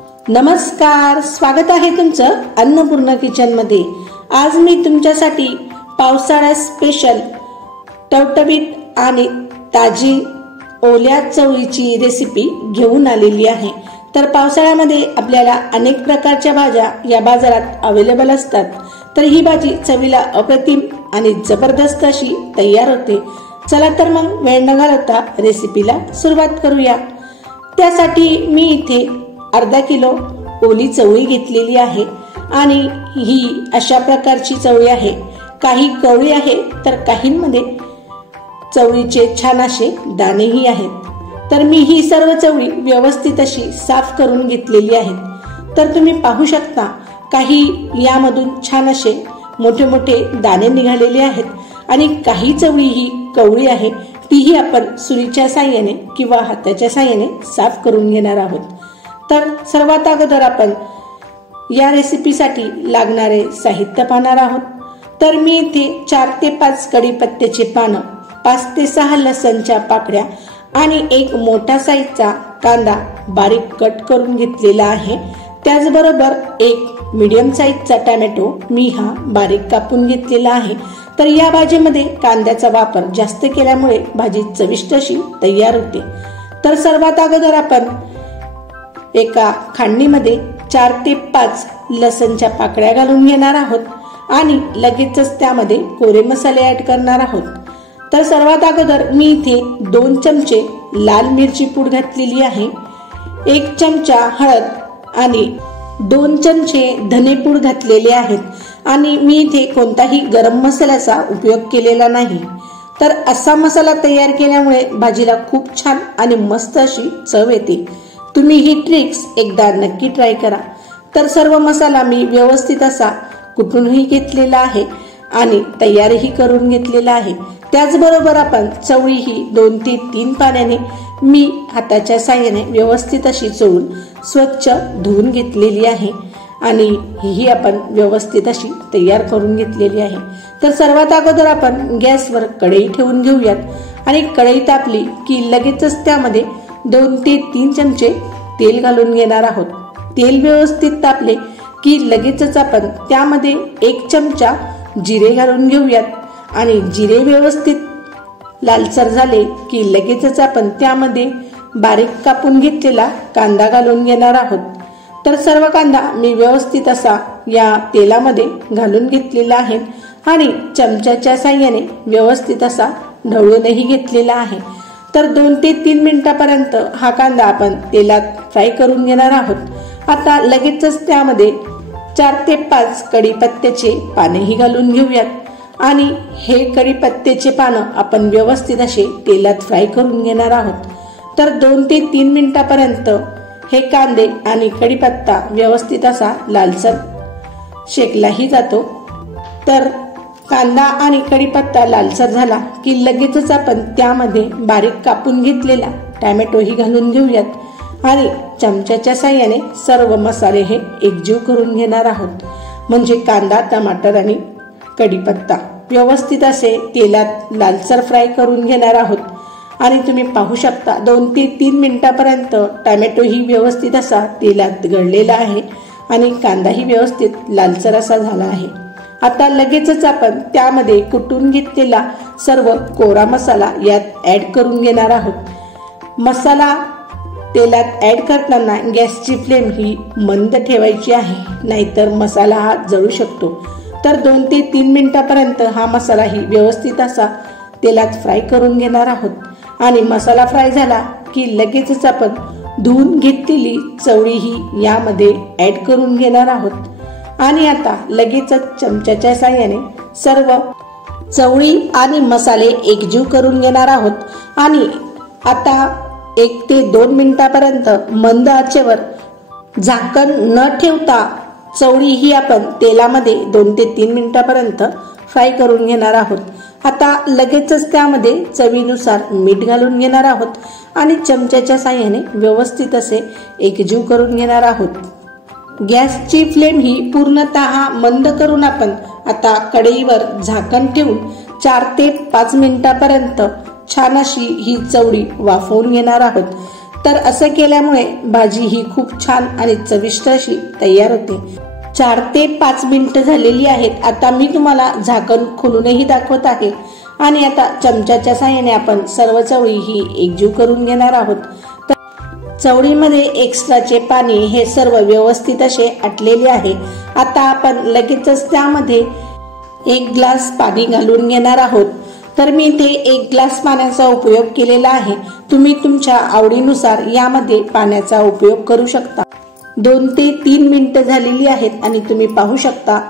नमस्कार, स्वागत आहे तुमचं अन्नपूर्णा किचन मध्ये। आज मी तुमच्यासाठी पावसाळ्यात स्पेशल टवटवीत आणि ताजी ओल्या चवळीची रेसिपी घेऊन आलेली आहे। तर पावसाळ्यामध्ये आपल्याला अनेक प्रकारच्या भाज्या या बाजारात अवेलेबल असतात, तर ही भाजी चवीला अप्रतिम आणि जबरदस्त अशी तयार होते। चला तर मग वेळ न घालवता रेसिपीला सुरुवात करूया। त्यासाठी मी इथे अर्धा किलो ओली चवळी घेतलेली आहे आणि ही अशा प्रकारची चवळी आहे। काही कवळी आहे तर काहींमध्ये चवळीचे छान असे दाणेही आहेत। तर मी ही सर्व चवळी व्यवस्थित अशी साफ करून घेतलेली आहे। तर तुम्ही पाहू शकता काही यामधून छान असे मोठे मोठे दाणे निघालेले आहेत आणि काही चवळी ही कवळी आहे, तीही आपण सुरीच्या साहाय्याने किंवा हाताच्या साहाय्याने साफ करून घेणार आहोत। तर सर्वात अगोदर आपण या रेसिपीसाठी लागणारे साहित्य पाहणार आहोत। तर मी इथे 4 ते 5 कढीपत्त्याचे पानं, 5 ते 6 लसणच्या पाकळ्या आणि एक मोठा साईजचा कांदा बारीक कट करून घेतलेला आहे। त्याचबरोबर एक मीडियम साईजचा टोमॅटो मी हा बारीक कापून घेतलेला आहे। तर या भाजीमध्ये कांद्याचा वापर जास्त केल्यामुळे भाजी चविष्ट अशी तयार होते। तर सर्वात अगोदर आपण एका खांडणीमध्ये 4 ते 5 लसणच्या पाकळ्या घालून घेणार आहोत आणि लगेचच त्यामध्ये कोरे मसाले ऍड करणार आहोत। तर सर्वात अगोदर मी इथे 2 चमचे लाल मिरची पूड घातलेली आहे, 1 चमचा हळद आणि 2 चमचे धनेपूड घातलेले आहेत आणि मी इथे कोणताही गरम मसाल्याचा उपयोग केलेला नाही। तर असा मसाला तयार केल्यामुळे भाजीला खूप छान आणि मस्त अशी चव येते। तुम्ही ही ट्रिक्स एकदा नक्की ट्राय करा। तर सर्व मसाला मी व्यवस्थित असा कुटूनही घेतलेला आहे आणि तयारही करून घेतलेला आहे। त्याचबरोबर आपण चवळी ही 2 ते 3 पाण्याने मी हाताच्या साहाय्याने व्यवस्थित अशी चोळून स्वच्छ धुवून घेतलेली आहे आणि ही आपण व्यवस्थित अशी तयार करून घेतलेली आहे। तर सर्वात अगोदर आपण गॅसवर कढई ठेवून घेऊयात आणि कढई तापली की लगेचच त्यामध्ये 2 ते 3 चमचे तेल घालून घेणार आहोत। तेल व्यवस्थित तापले की लगेचच आपण त्यामध्ये 1 चमचा जिरे घालून घेऊयात आणि जिरे व्यवस्थित लालसर झाले की लगेचच आपण त्यामध्ये बारीक कापून घेतलेला कांदा घालून घेणार आहोत। तर सर्व कांदा मी व्यवस्थित असा या तेलामध्ये घालून घेतलेला आहे आणि चमच्याच्या साहाय्याने व्यवस्थित असा ढवळूनही घेतलेला आहे। तर 2 ते 3 मिनिटापर्यंत हा कांदा आपण तेलात फ्राय करून घेणार आहोत। आता लगेचच त्यामध्ये 4 ते 5 कढीपत्त्याचे पानेही घालून घेऊयात आणि हे कढीपत्त्याचे पानं आपण व्यवस्थित असे तेलात फ्राय करून घेणार आहोत। तर 2 ते 3 मिनिटापर्यंत हे कांदे आणि कढीपत्ता व्यवस्थित असा लालसर शेकलाही जातो। तर कांदा आणि कढीपत्ता लालसर झाला की लगेचच आपण त्यामध्ये बारीक कापून घेतलेला टोमॅटोही घालून घेऊयात आणि चमच्याच्या साहाय्याने सर्व मसाले हे एकजीव करून घेणार आहोत। म्हणजे कांदा, टमाटर आणि कढीपत्ता व्यवस्थित असे तेलात लालसर फ्राय करून घेणार आहोत आणि तुम्ही पाहू शकता 2 ते 3 मिनिटापर्यंत टोमॅटोही व्यवस्थित असा तेलात गळलेला आहे आणि कांदाही व्यवस्थित लालसर असा झाला आहे। आता लगेचच आपण त्यामध्ये कुटून घेतलेला सर्व कोरा मसाला यात ऍड करून घेणार आहोत। मसाला तेलात ऍड करताना गॅसची फ्लेम ही मंद ठेवायची आहे, नाहीतर मसाला हा जळू शकतो। तर 2 ते 3 मिनिटापर्यंत हा मसाला ही व्यवस्थित असा तेलात फ्राय करून घेणार आहोत आणि मसाला फ्राय झाला की लगेचच आपण धुवून घेतलेली चवळी ही यामध्ये ऍड करून घेणार आहोत आणि आता लगेचच चमच्याच्या साहाय्याने सर्व चवळी आणि मसाले एकजीव करून घेणार आहोत आणि आता 1 ते 2 मिनिटापर्यंत मंद आचेवर झाकण न ठेवता चवळी ही आपण तेलामध्ये 2 ते 3 मिनिटापर्यंत फ्राय करून घेणार आहोत। आता लगेचच त्यामध्ये चवीनुसार मीठ घालून घेणार आहोत आणि चमच्याच्या साहाय्याने व्यवस्थित असे एकजीव करून घेणार आहोत। गॅसची फ्लेम ही पूर्णतः मंद करून आपण आता कढईवर झाकण ठेवून 4 ते 5 मिनिटापर्यंत छान अशी ही चवळी वाफवून घेणार आहोत। तर असं केल्यामुळे भाजी ही खूप छान आणि चविष्ट अशी तयार होते। 4 ते 5 मिनिटं झालेली आहेत। आता मी तुम्हाला झाकण खोलूनही दाखवत आहे आणि आता चमच्याच्या साहाय्याने आपण सर्व चवळी ही एकजीव करून घेणार आहोत। चवळीमध्ये एक्स्ट्राचे पाणी हे सर्व व्यवस्थित असे आटलेले आहे। आता आपण लगेचच त्यामध्ये 1 ग्लास पाणी घालून घेणार आहोत। तर मी इथे 1 ग्लास पाण्याचा उपयोग केलेला आहे। तुम्ही तुमच्या आवडीनुसार यामध्ये पाण्याचा उपयोग करू शकता। 2 ते 3 मिनिटं झालेली आहेत आणि तुम्ही पाहू शकता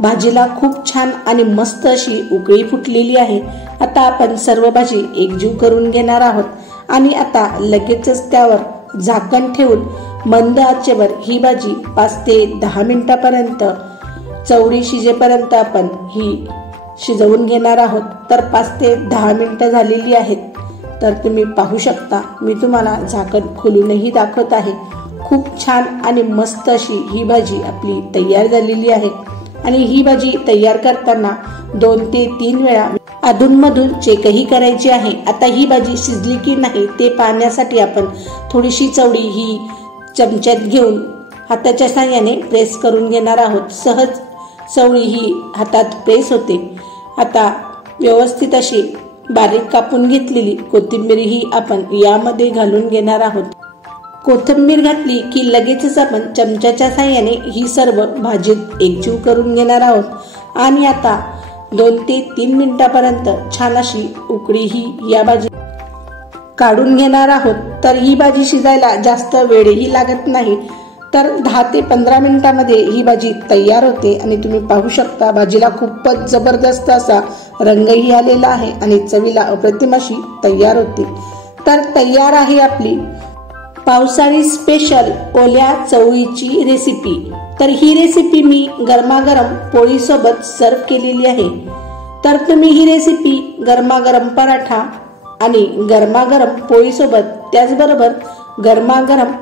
भाजीला खूप छान आणि मस्त अशी उकळी फुटलेली आहे। आता आपण सर्व भाजी एकजीव करून घेणार आहोत आणि आता लगेचच त्यावर झाकण ठेवून मंद आचेवर ही भाजी 5 ते 10 मिनिटापर्यंत चवळी शिजेपर्यंत आपण ही शिजवून घेणार आहोत। तर 5 ते 10 मिनिटं झालेली आहेत। तर तुम्ही पाहू शकता मी तुम्हाला झाकण खोलूनही दाखवत आहे। खूप छान आणि मस्त अशी ही भाजी आपली तयार झालेली आहे आणि ही भाजी तयार करताना 2 ते 3 वेळा अधूनमधून चेकही करायची आहे। आता ही भाजी शिजली की नाही ते पाहण्यासाठी आपण थोडीशी चवळी ही चमच्यात घेऊन हाताच्या साहाय्याने प्रेस करून घेणार आहोत। सहज चवळी ही हातात प्रेस होते। आता व्यवस्थित अशी बारीक कापून घेतलेली कोथिंबीर ही आपण यामध्ये घालून घेणार आहोत। कोथिंबीर घातली की लगेचच आपण चमच्याच्या साहाय्याने ही सर्व भाजीत एकजीव करून घेणार आहोत आणि आता 2 ते 3 मिनिटापर्यंत छान अशी उकळी ही या भाजी काढून घेणार आहोत। तर ही भाजी शिजायला जास्त वेळही लागत नाही। तर 10 ते 15 मिनिटांमध्ये ही भाजी तयार होते आणि तुम्ही पाहू शकता भाजीला खूपच जबरदस्त असा रंगही आलेला आहे आणि चवीला अप्रतिम अशी तयार होते। तर तयार आहे आपली पावसाळी स्पेशल ओल्या चवळीची रेसिपी। तर ही रेसिपी मी गरमागरम पोळी सोबत सर्व केलेली आहे। तर तुम्ही ही रेसिपी गरमागरम पराठा आणि गरमागरम पोळी सोबत त्याचबरोबर गरमागरम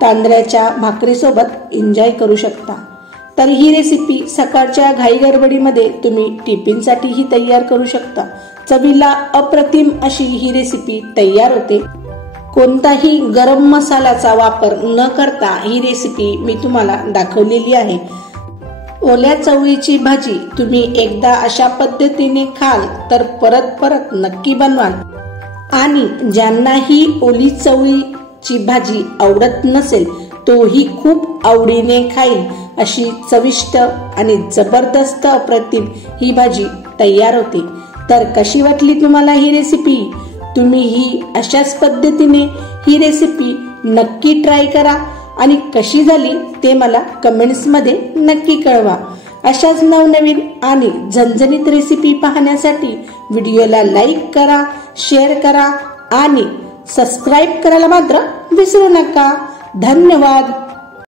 तांदळाच्या भाकरी सोबत एन्जॉय करू शकता। तर ही रेसिपी सकाळच्या घाई गडबडीमध्ये तुम्ही टिफिनसाठी ही तयार करू शकता। चवीला अप्रतिम अशी ही रेसिपी तयार होते। कोणताही गरम मसाल्याचा वापर न करता ही रेसिपी मी तुम्हाला दाखवलेली आहे। ओल्या चवळीची भाजी तुम्ही एकदा अशा पद्धतीने खाल तर परत परत नक्की बनवाल आणि ज्यांना ही ओली चवळीची भाजी आवडत नसेल तोही खूप आवडीने खाईल अशी चविष्ट आणि जबरदस्त अप्रतिम ही भाजी तयार होते। तर कशी वाटली तुम्हाला ही रेसिपी? तुम्ही ही अशाच पद्धतीने ही रेसिपी नक्की ट्राय करा आणि कशी झाली ते मला कमेंट्स मध्ये नक्की कळवा। अशाच नवनवीन आणि झणझणीत रेसिपी पाहण्यासाठी व्हिडिओला लाईक करा, शेअर करा आणि सबस्क्राईब करायला मात्र विसरू नका। धन्यवाद।